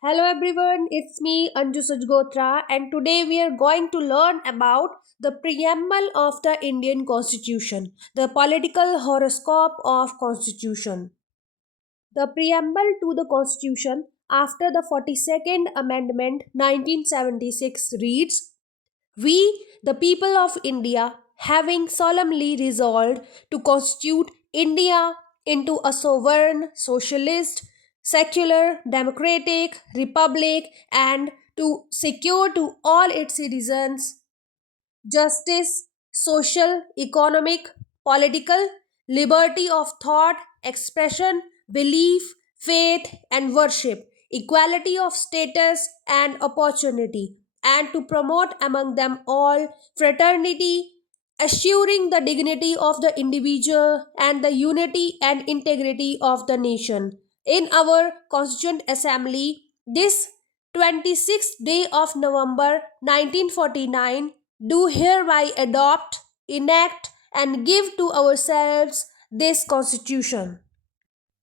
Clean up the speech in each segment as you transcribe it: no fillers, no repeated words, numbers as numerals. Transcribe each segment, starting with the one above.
Hello everyone, it's me Anju Sajgotra and today we are going to learn about the preamble of the Indian Constitution, the political horoscope of Constitution. The preamble to the Constitution after the 42nd Amendment 1976 reads, we, the people of India, having solemnly resolved to constitute India into a sovereign, socialist, secular, democratic republic and to secure to all its citizens justice, social, economic, political, liberty of thought, expression, belief, faith, and worship, equality of status and opportunity, and to promote among them all fraternity, assuring the dignity of the individual and the unity and integrity of the nation. In our Constituent Assembly, this 26th day of November 1949 do hereby adopt, enact, and give to ourselves this Constitution.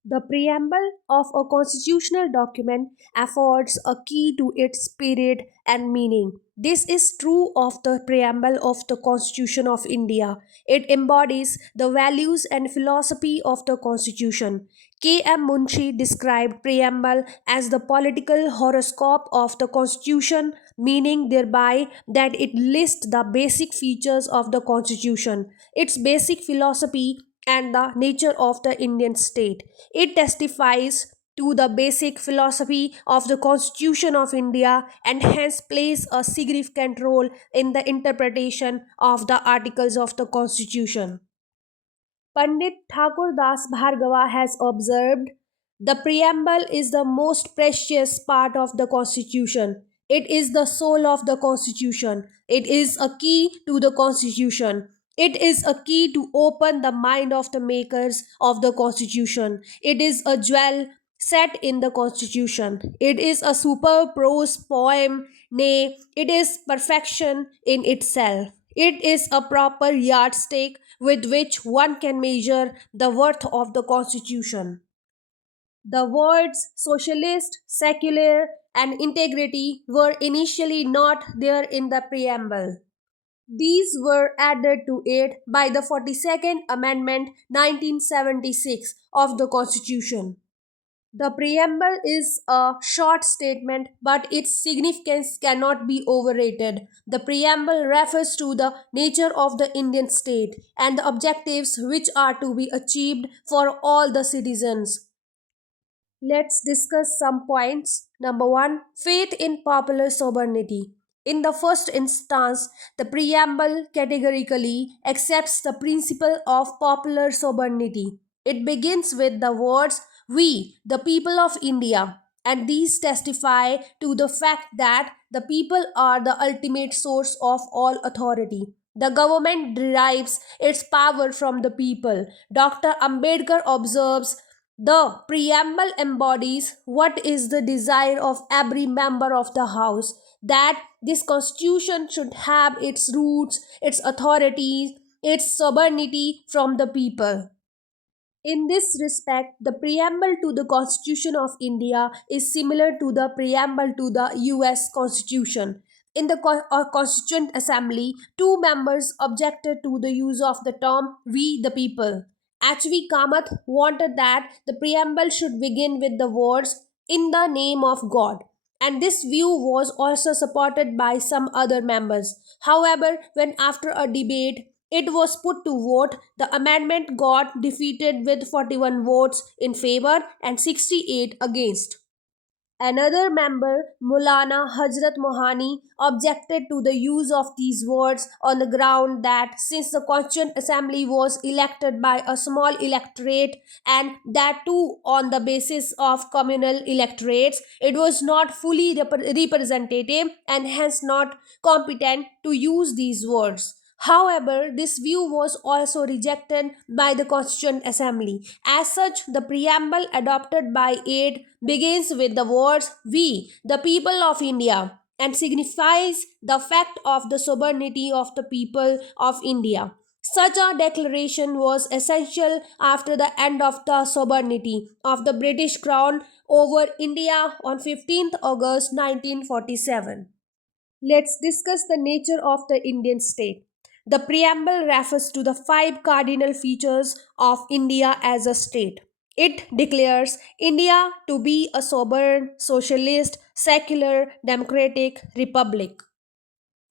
The preamble of a constitutional document affords a key to its spirit and meaning. This is true of the preamble of the Constitution of India. It embodies the values and philosophy of the Constitution. K.M. Munshi described preamble as the political horoscope of the Constitution, meaning thereby that it lists the basic features of the Constitution, its basic philosophy, and the nature of the Indian state. It testifies to the basic philosophy of the Constitution of India and hence plays a significant role in the interpretation of the articles of the Constitution. Pandit Thakur Das Bhargava has observed the preamble is the most precious part of the Constitution. It is the soul of the Constitution. It is a key to the Constitution. It is a key to open the mind of the makers of the Constitution. It is a jewel set in the Constitution. It is a superb prose poem, nay, it is perfection in itself. It is a proper yardstick with which one can measure the worth of the Constitution. The words socialist, secular, and integrity were initially not there in the preamble. These were added to it by the 42nd Amendment 1976 of the Constitution. The preamble is a short statement, but its significance cannot be overrated. The preamble refers to the nature of the Indian state and the objectives which are to be achieved for all the citizens. Let's discuss some points. Number one, faith in popular sovereignty. In the first instance, the preamble categorically accepts the principle of popular sovereignty. It begins with the words, we, the people of India, and these testify to the fact that the people are the ultimate source of all authority. The government derives its power from the people. Dr. Ambedkar observes the preamble embodies what is the desire of every member of the House that this constitution should have its roots, its authorities, its sovereignty from the people. In this respect, the preamble to the Constitution of India is similar to the preamble to the US Constitution. In the Constituent Assembly, two members objected to the use of the term we the people. H.V. Kamath wanted that the preamble should begin with the words in the name of God. And this view was also supported by some other members. However, when after a debate it was put to vote, the amendment got defeated with 41 votes in favor and 68 against. Another member, Mulana Hazrat Mohani, objected to the use of these words on the ground that since the Constituent Assembly was elected by a small electorate and that too on the basis of communal electorates, it was not fully representative and hence not competent to use these words. However, this view was also rejected by the Constituent Assembly. As such, the preamble adopted by it begins with the words we, the people of India, and signifies the fact of the sovereignty of the people of India. Such a declaration was essential after the end of the sovereignty of the British Crown over India on 15th August 1947. Let's discuss the nature of the Indian state. The preamble refers to the five cardinal features of India as a state. It declares India to be a sovereign, socialist, secular, democratic republic.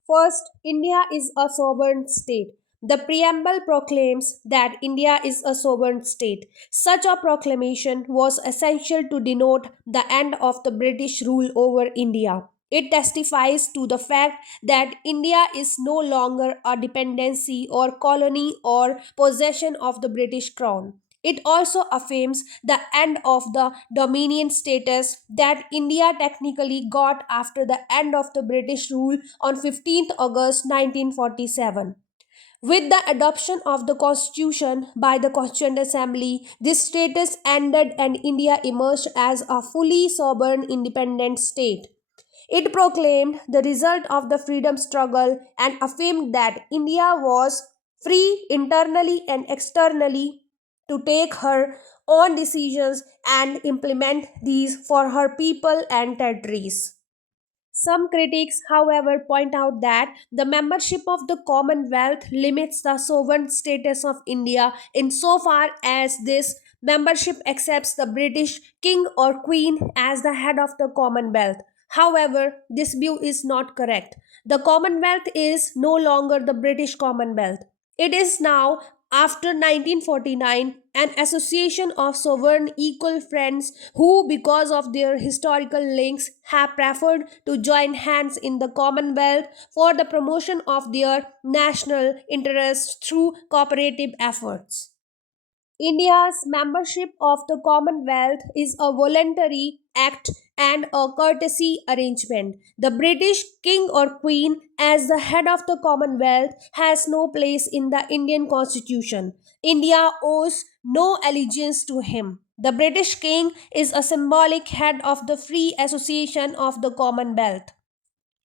First, India is a sovereign state. The preamble proclaims that India is a sovereign state. Such a proclamation was essential to denote the end of the British rule over India. It testifies to the fact that India is no longer a dependency or colony or possession of the British Crown. It also affirms the end of the dominion status that India technically got after the end of the British rule on 15th August 1947. With the adoption of the constitution by the Constituent Assembly, this status ended and India emerged as a fully sovereign independent state. It proclaimed the result of the freedom struggle and affirmed that India was free internally and externally to take her own decisions and implement these for her people and territories. Some critics, however, point out that the membership of the Commonwealth limits the sovereign status of India insofar as this membership accepts the British king or queen as the head of the Commonwealth. However, this view is not correct. The Commonwealth is no longer the British Commonwealth. It is now, after 1949, an association of sovereign equal friends who, because of their historical links, have preferred to join hands in the Commonwealth for the promotion of their national interests through cooperative efforts. India's membership of the Commonwealth is a voluntary act and a courtesy arrangement. The British king or queen, as the head of the Commonwealth, has no place in the Indian constitution. India owes no allegiance to him. The British king is a symbolic head of the free association of the Commonwealth.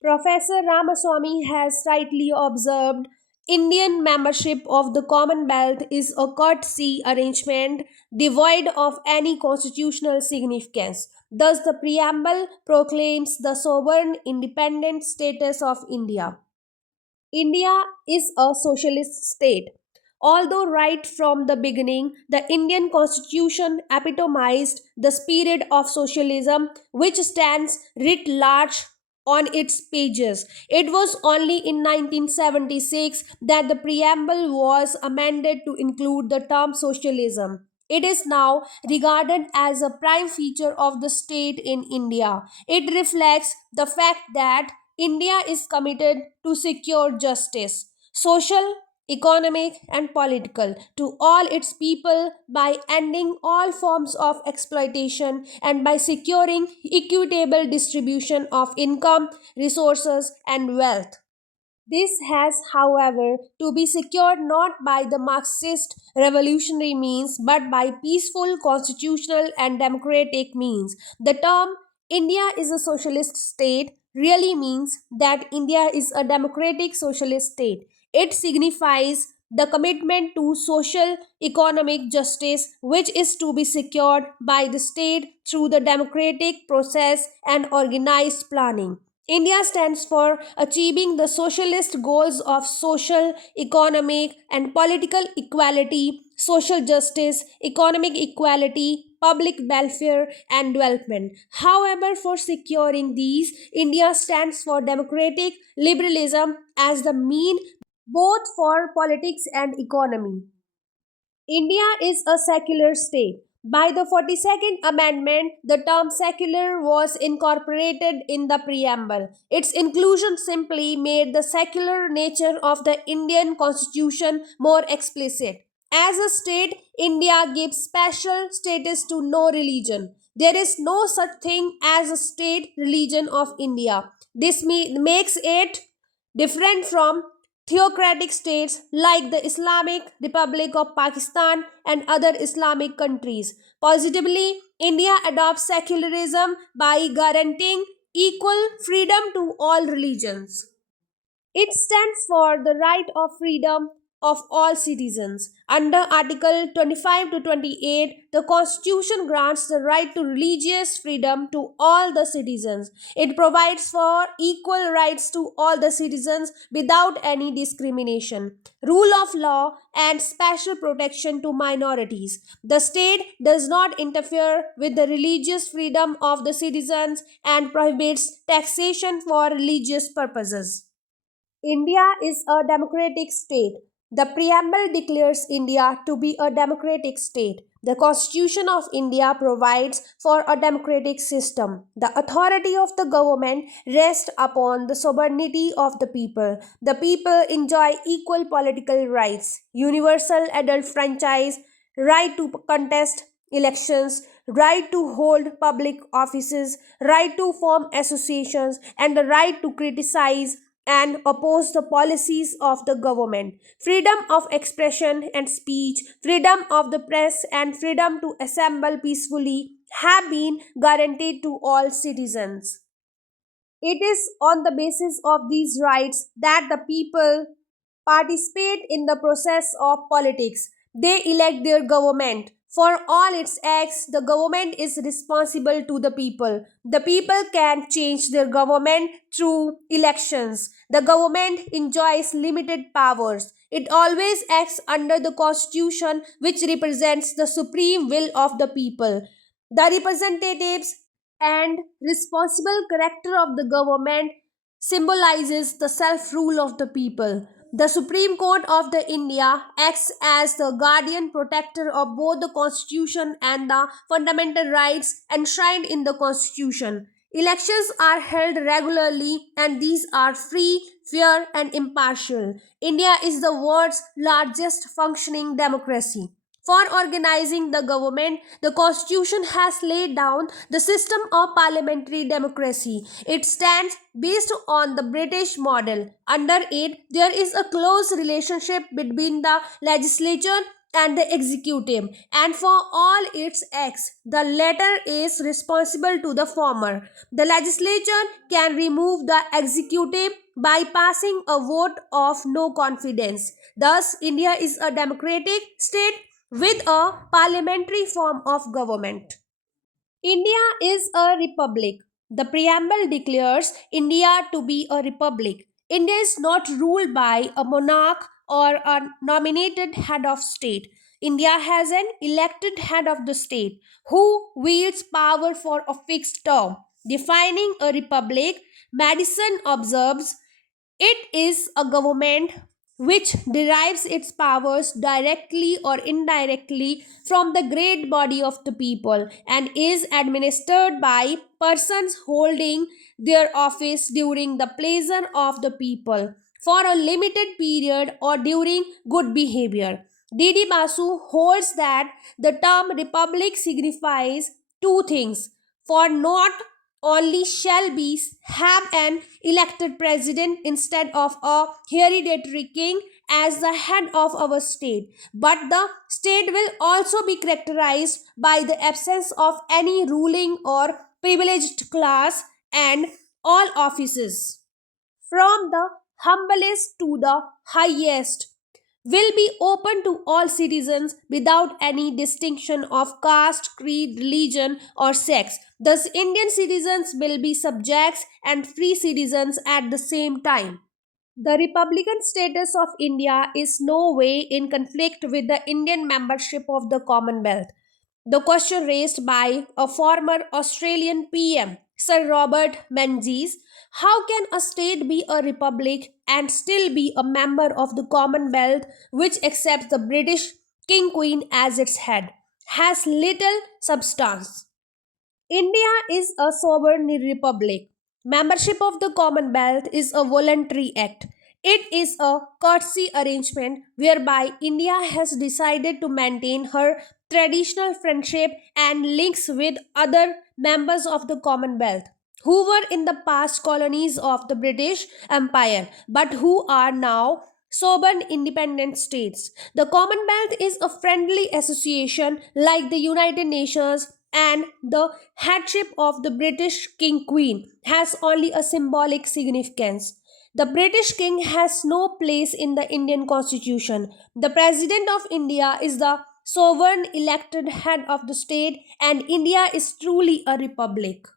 Professor Ramaswamy has rightly observed Indian membership of the Commonwealth is a courtesy arrangement devoid of any constitutional significance. Thus, the preamble proclaims the sovereign independent status of India. India is a socialist state. Although right from the beginning, the Indian constitution epitomized the spirit of socialism, which stands writ large on its pages. It was only in 1976 that the preamble was amended to include the term socialism. It is now regarded as a prime feature of the state in India. It reflects the fact that India is committed to secure justice, social, economic, and political, to all its people by ending all forms of exploitation and by securing equitable distribution of income, resources, and wealth. This has, however, to be secured not by the Marxist revolutionary means but by peaceful constitutional and democratic means. The term India is a socialist state really means that India is a democratic socialist state. It signifies the commitment to social economic justice, which is to be secured by the state through the democratic process and organized planning. India stands for achieving the socialist goals of social, economic, and political equality, social justice, economic equality, public welfare, and development. However, for securing these, India stands for democratic liberalism as the mean both for politics and economy. India is a secular state. By the 42nd Amendment, the term secular was incorporated in the preamble. Its inclusion simply made the secular nature of the Indian constitution more explicit. As a state, India gives special status to no religion. There is no such thing as a state religion of India. This makes it different from theocratic states like the Islamic Republic of Pakistan and other Islamic countries. Positively, India adopts secularism by guaranteeing equal freedom to all religions. It stands for the right of freedom of all citizens. Under Article 25 to 28, the Constitution grants the right to religious freedom to all the citizens. It provides for equal rights to all the citizens without any discrimination, rule of law, and special protection to minorities. The state does not interfere with the religious freedom of the citizens and prohibits taxation for religious purposes. India is a democratic state. The preamble declares India to be a democratic state. The Constitution of India provides for a democratic system. The authority of the government rests upon the sovereignty of the people. The people enjoy equal political rights, universal adult franchise, right to contest elections, right to hold public offices, right to form associations, and the right to criticize and oppose the policies of the government. Freedom of expression and speech, freedom of the press, and freedom to assemble peacefully have been guaranteed to all citizens. It is on the basis of these rights that the people participate in the process of politics. They elect their government. For all its acts, the government is responsible to the people. The people can change their government through elections. The government enjoys limited powers. It always acts under the constitution, which represents the supreme will of the people. The representatives and responsible character of the government symbolizes the self rule of the people. The Supreme Court of the India acts as the guardian protector of both the constitution and the fundamental rights enshrined in the constitution. Elections are held regularly and these are free, fair and impartial. India is the world's largest functioning democracy. For organizing the government, the constitution has laid down the system of parliamentary democracy. It stands based on the British model. Under it, there is a close relationship between the legislature and the executive, and for all its acts, the latter is responsible to the former. The legislature can remove the executive by passing a vote of no confidence. Thus, India is a democratic state with a parliamentary form of government. India is a republic. The preamble declares India to be a republic. India is not ruled by a monarch or a nominated head of state. India has an elected head of the state who wields power for a fixed term. Defining a republic, Madison observes it is a government which derives its powers directly or indirectly from the great body of the people and is administered by persons holding their office during the pleasure of the people for a limited period or during good behavior. D.D. Basu holds that the term republic signifies two things. For not only shall we have an elected president instead of a hereditary king as the head of our state, but the state will also be characterized by the absence of any ruling or privileged class and all offices, from the humblest to the highest, will be open to all citizens without any distinction of caste, creed, religion, or sex. Thus, Indian citizens will be subjects and free citizens at the same time. The Republican status of India is no way in conflict with the Indian membership of the Commonwealth. The question raised by a former Australian PM, Sir Robert Menzies, how can a state be a republic and still be a member of the Commonwealth which accepts the British King Queen as its head, has little substance. India is a sovereign republic. Membership of the Commonwealth is a voluntary act. It is a courtesy arrangement whereby India has decided to maintain her traditional friendship and links with other members of the Commonwealth who were in the past colonies of the British Empire but who are now sovereign independent states. The Commonwealth is a friendly association like the United Nations, and the headship of the British King Queen has only a symbolic significance. The British king has no place in the Indian constitution. The president of India is the sovereign elected head of the state, and India is truly a republic.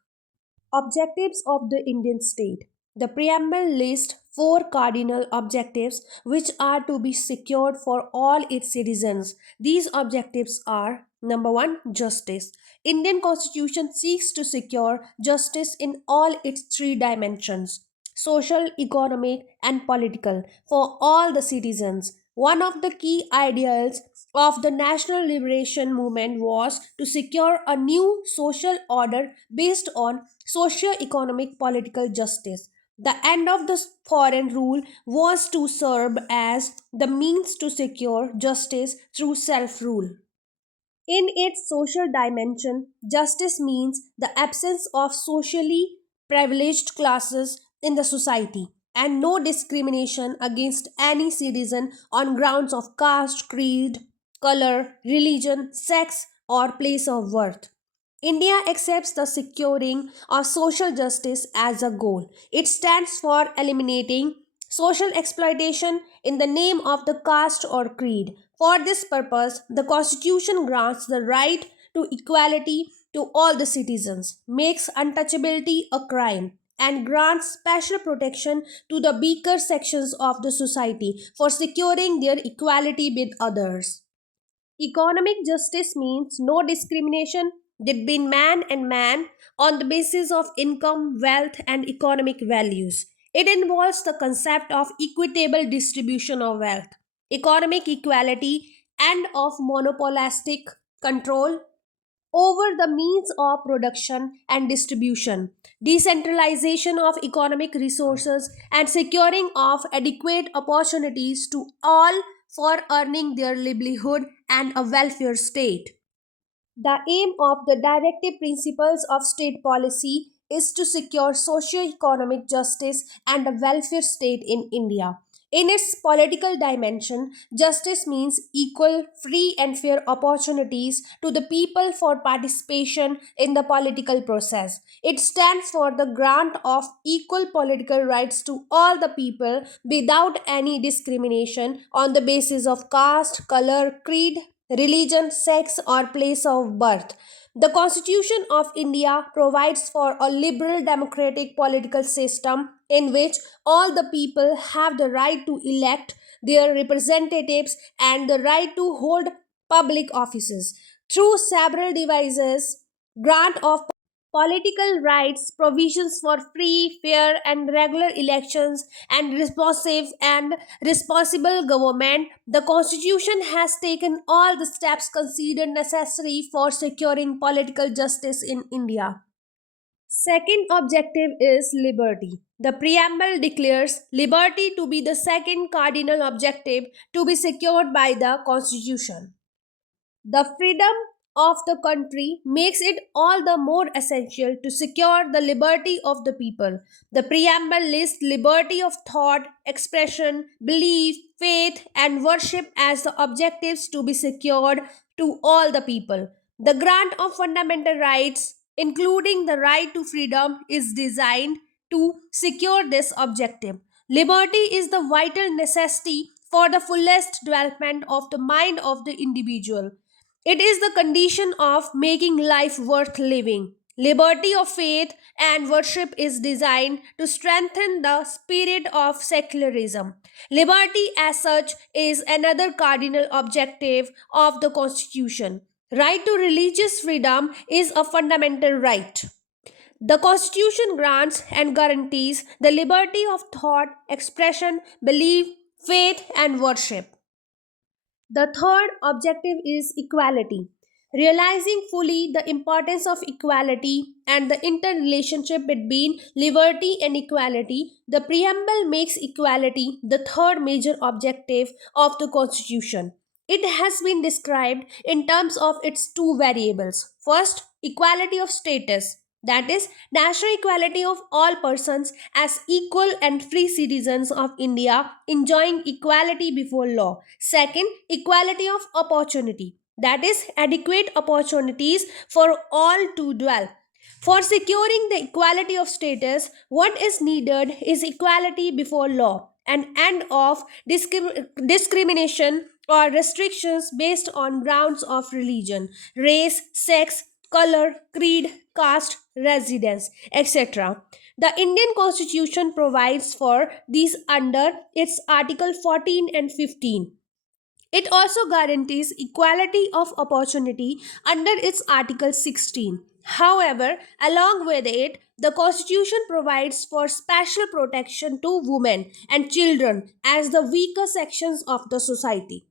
Objectives of the Indian state. The preamble lists four cardinal objectives which are to be secured for all its citizens. These objectives are: number 1, justice. Indian constitution seeks to secure justice in all its three dimensions: social, economic, and political, for all the citizens. One of the key ideals of the national liberation movement was to secure a new social order based on socio-economic political justice. The end of the foreign rule was to serve as the means to secure justice through self rule. In its social dimension, justice means the absence of socially privileged classes in the society and no discrimination against any citizen on grounds of caste, creed, color, religion, sex, or place of birth. India accepts the securing of social justice as a goal. It stands for eliminating social exploitation in the name of the caste or creed. For this purpose, the Constitution grants the right to equality to all the citizens, makes untouchability a crime, and grants special protection to the weaker sections of the society for securing their equality with others. Economic justice means no discrimination between man and man on the basis of income, wealth, and economic values. It involves the concept of equitable distribution of wealth, economic equality, and of monopolistic control over the means of production and distribution, decentralization of economic resources, and securing of adequate opportunities to all for earning their livelihood and a welfare state. The aim of the directive principles of state policy is to secure socio-economic justice and a welfare state in India. In its political dimension, justice means equal, free, and fair opportunities to the people for participation in the political process. It stands for the grant of equal political rights to all the people without any discrimination on the basis of caste, color, creed, religion, sex, or place of birth. The Constitution of India provides for a liberal democratic political system in which all the people have the right to elect their representatives and the right to hold public offices. Through several devices, grant of political rights, provisions for free, fair, and regular elections, and responsive and responsible government, the Constitution has taken all the steps considered necessary for securing political justice in India. Second objective is liberty. The preamble declares liberty to be the second cardinal objective to be secured by the Constitution. The freedom of the country makes it all the more essential to secure the liberty of the people. The preamble lists liberty of thought, expression, belief, faith, and worship as the objectives to be secured to all the people. The grant of fundamental rights, including the right to freedom, is designed to secure this objective. Liberty is the vital necessity for the fullest development of the mind of the individual. It is the condition of making life worth living. Liberty of faith and worship is designed to strengthen the spirit of secularism. Liberty, as such, is another cardinal objective of the Constitution. Right to religious freedom is a fundamental right. The Constitution grants and guarantees the liberty of thought, expression, belief, faith, and worship. The third objective is equality. Realizing fully the importance of equality and the interrelationship between liberty and equality, the preamble makes equality the third major objective of the Constitution. It has been described in terms of its two variables. First, equality of status, that is, national equality of all persons as equal and free citizens of India enjoying equality before law. Second, equality of opportunity, that is, adequate opportunities for all to dwell. For securing the equality of status, what is needed is equality before law, an end of discrimination or restrictions based on grounds of religion, race, sex, color, creed, caste, residence, etc. The Indian Constitution provides for these under its Article 14 and 15. It also guarantees equality of opportunity under its Article 16. However, along with it, the Constitution provides for special protection to women and children as the weaker sections of the society.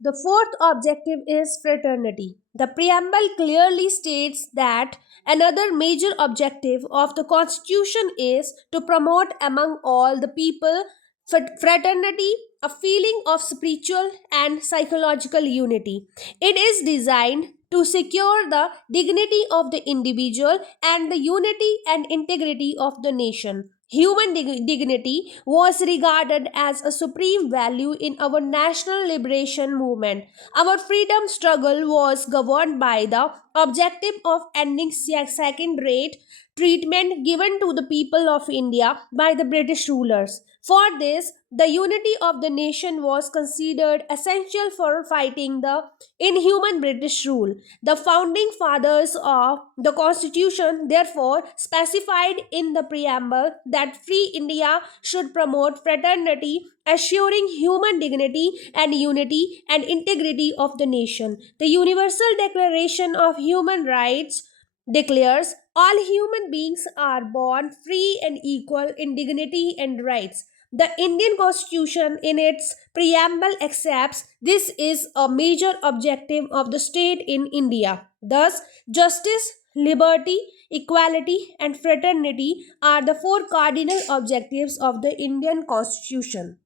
The fourth objective is fraternity. The preamble clearly states that another major objective of the Constitution is to promote among all the people fraternity, a feeling of spiritual and psychological unity. It is designed to secure the dignity of the individual and the unity and integrity of the nation. Human dignity was regarded as a supreme value in our national liberation movement. Our freedom struggle was governed by the objective of ending second rate treatment given to the people of India by the British rulers. For this, the unity of the nation was considered essential for fighting the inhuman British rule. The founding fathers of the Constitution therefore specified in the preamble that free India should promote fraternity, assuring human dignity and unity and integrity of the nation. The Universal Declaration of Human Rights declares all human beings are born free and equal in dignity and rights. The Indian Constitution, in its preamble, accepts this is a major objective of the state in India. Thus, justice, liberty, equality, and fraternity are the four cardinal objectives of the Indian Constitution.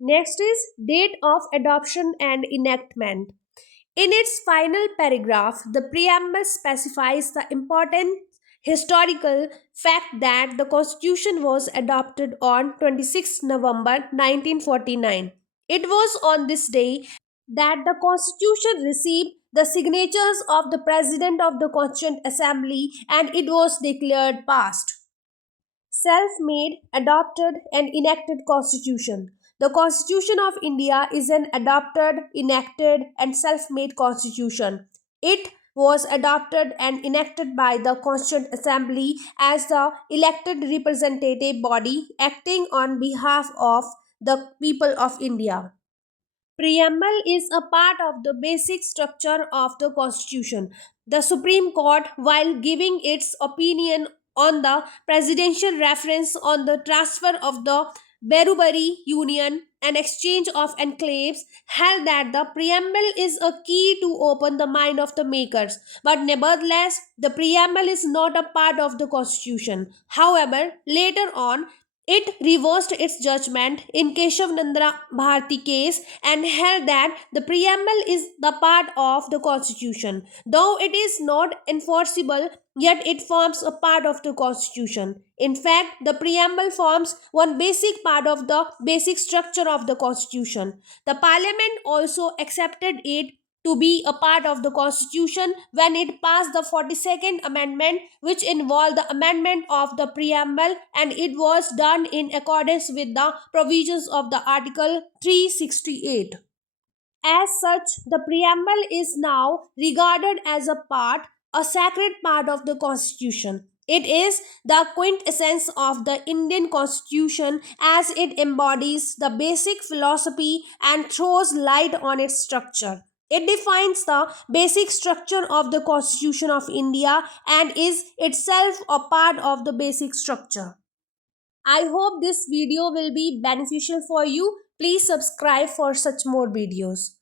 Next is date of adoption and enactment. In its final paragraph, the preamble specifies the important historical fact that the Constitution was adopted on 26 November 1949. It was on this day that the Constitution received the signatures of the President of the Constituent Assembly and it was declared passed. Self-made, adopted and enacted constitution. The Constitution of India is an adopted, enacted and self-made constitution. It was adopted and enacted by the Constituent Assembly as the elected representative body acting on behalf of the people of India. Preamble is a part of the basic structure of the Constitution. The Supreme Court, while giving its opinion on the presidential reference on the transfer of the Berubari Union and exchange of enclaves, held that the preamble is a key to open the mind of the makers. But nevertheless, the preamble is not a part of the Constitution. However, later on, it reversed its judgment in Keshav Nandra Bharti case and held that the preamble is the part of the constitution. Though it is not enforceable, yet it forms a part of the constitution. In fact, the preamble forms one basic part of the basic structure of the constitution. The parliament also accepted it to be a part of the constitution when it passed the 42nd amendment, which involved the amendment of the preamble, and it was done in accordance with the provisions of the article 368. As such, the preamble is now regarded as a part, a sacred part of the constitution. It is the quintessence of the Indian constitution as it embodies the basic philosophy and throws light on its structure. It defines the basic structure of the Constitution of India and is itself a part of the basic structure. I hope this video will be beneficial for you. Please subscribe for such more videos.